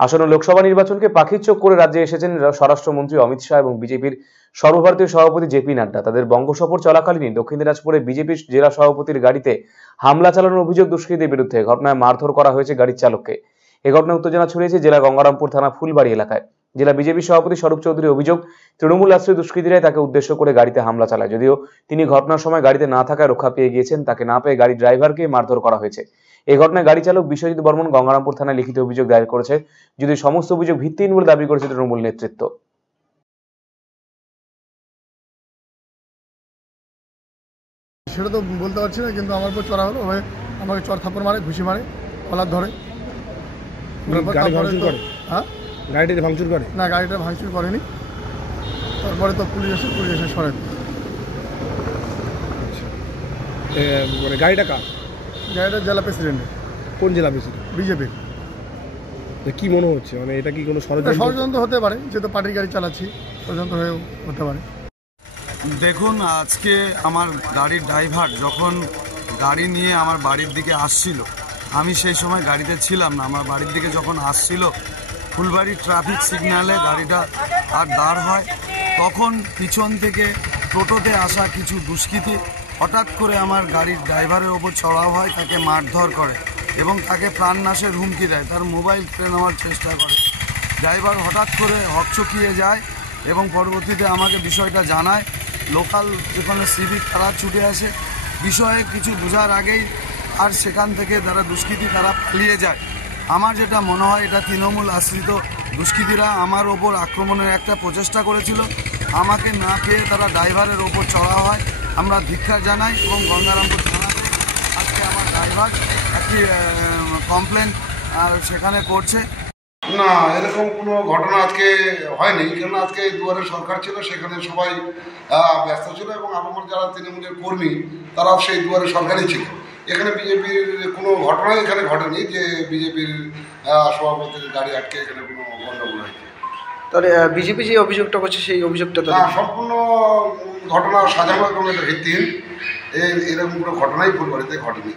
আসন্ন লোকসভা নির্বাচনকে পাখির চোখ করে রাজ্যে এসেছেন স্বরাষ্ট্রমন্ত্রী অমিত শাহ এবং বিজেপির সর্বভারতীয় সভাপতি জেপি নাড্ডা। তাদের বঙ্গ সফর চলাকালীনই দক্ষিণ দিনাজপুরে বিজেপির জেলা সভাপতির গাড়িতে হামলা চালানোর অভিযোগ দুষ্কৃতীদের বিরুদ্ধে। ঘটনায় মারধর করা হয়েছে গাড়ির চালককে। এ ঘটনায় উত্তেজনা ছড়িয়েছে জেলা গঙ্গারামপুর থানা ফুলবাড়ি এলাকায়। জেলা বিজেপি সভাপতি স্বরূপ চৌধুরীর অভিযোগ, তৃণমূল আশ্রয়ী দুষ্কৃতীরাই তাকে উদ্দেশ্য করে গাড়িতে হামলা চালায়। যদিও তিনি ঘটনার সময় গাড়িতে না থাকায় রক্ষা পেয়ে গিয়েছেন, তাকে না পেয়ে গাড়ির ড্রাইভারকে মারধর করা হয়েছে। এই ঘটনায় গাড়ি চালক বিশ্বজিৎ বর্মন গঙ্গারামপুর থানায় লিখিত অভিযোগ দায়ের করেছে, যদি সমস্ত অভিযোগ ভিত্তিহীন বলে দাবি করেছে তৃণমূল নেতৃত্ব। সেটা তো বলতে পারছি না, কিন্তু আমার উপর চড়া হলো, আমাকে চর থাপ্পড় মারে, ঘুষি মারে, কলার ধরে। হ্যাঁ, গাড়িটা ভাঙচুর করে না, গাড়িটা ভাঙচুর করেনি। তারপরে তো পুলিশ এসে সরেন। মানে গাড়িটা কার? গাড়িটা জেলা প্রেসিডেন্টের। কোন জেলা প্রেসিডেন্ট? বিজেপির। কি মনে হচ্ছে, মানে এটা কি কোনো ষড়যন্ত্র হতে পারে? যেহেতু পার্টির গাড়ি চালাচ্ছি, ষড়যন্ত্র হয়েও হতে পারে। দেখুন, আজকে আমার গাড়ির ড্রাইভার যখন গাড়ি নিয়ে আমার বাড়ির দিকে আসছিল, আমি সেই সময় গাড়িতে ছিলাম না। আমার বাড়ির দিকে যখন আসছিল, ফুলবাড়ি ট্রাফিক সিগন্যালে গাড়িটা আর দাঁড় হয়, তখন পিছন থেকে টোটোতে আসা কিছু দুষ্কৃতী হঠাৎ করে আমার গাড়ির ড্রাইভারের ওপর চড়াও হয়, তাকে মারধর করে এবং তাকে প্রাণনাশের হুমকি দেয়, তার মোবাইল কেড়ে নেওয়ার চেষ্টা করে। ড্রাইভার হঠাৎ করে হকচকিয়ে যায় এবং পরবর্তীতে আমাকে বিষয়টা জানায়। লোকাল যেখানে সিভিক তারা ছুটে আসে, বিষয়ে কিছু বোঝার আগেই আর সেখান থেকে যারা দুষ্কৃতী তারা পালিয়ে যায়। আমার যেটা মনে হয়, এটা তৃণমূল আশ্রিত দুষ্কৃতীরা আমার ওপর আক্রমণের একটা প্রচেষ্টা করেছিল। আমাকে না পেয়ে তারা ড্রাইভারের ওপর চড়া হয়। আমরা ধিক্ষার জানাই এবং গঙ্গারামপুর থানাতে আজকে আমার ড্রাইভার একটি কমপ্লেন সেখানে করছে। না, এরকম কোনো ঘটনা আজকে হয়নি, কেননা আজকে দুয়ারে সরকার ছিল, সেখানে সবাই ব্যস্ত ছিল এবং আমার যারা তৃণমূলের কর্মী তারাও সেই দুয়ারে সরকারই ছিল। এখানে বিজেপির কোনো ঘটনাই এখানে ঘটেনি যে বিজেপির সভাপতির গাড়ি আটকে এখানে কোনো গণ্ডগোল হয়েছে। তাহলে বিজেপি যে অভিযোগটা করছে সেই অভিযোগটা তো না, সম্পূর্ণ ঘটনা সাজানো এবং এটা ভিত্তিহীন। এরকম কোনো ঘটনাই ফুলবাড়িতে ঘটেনি।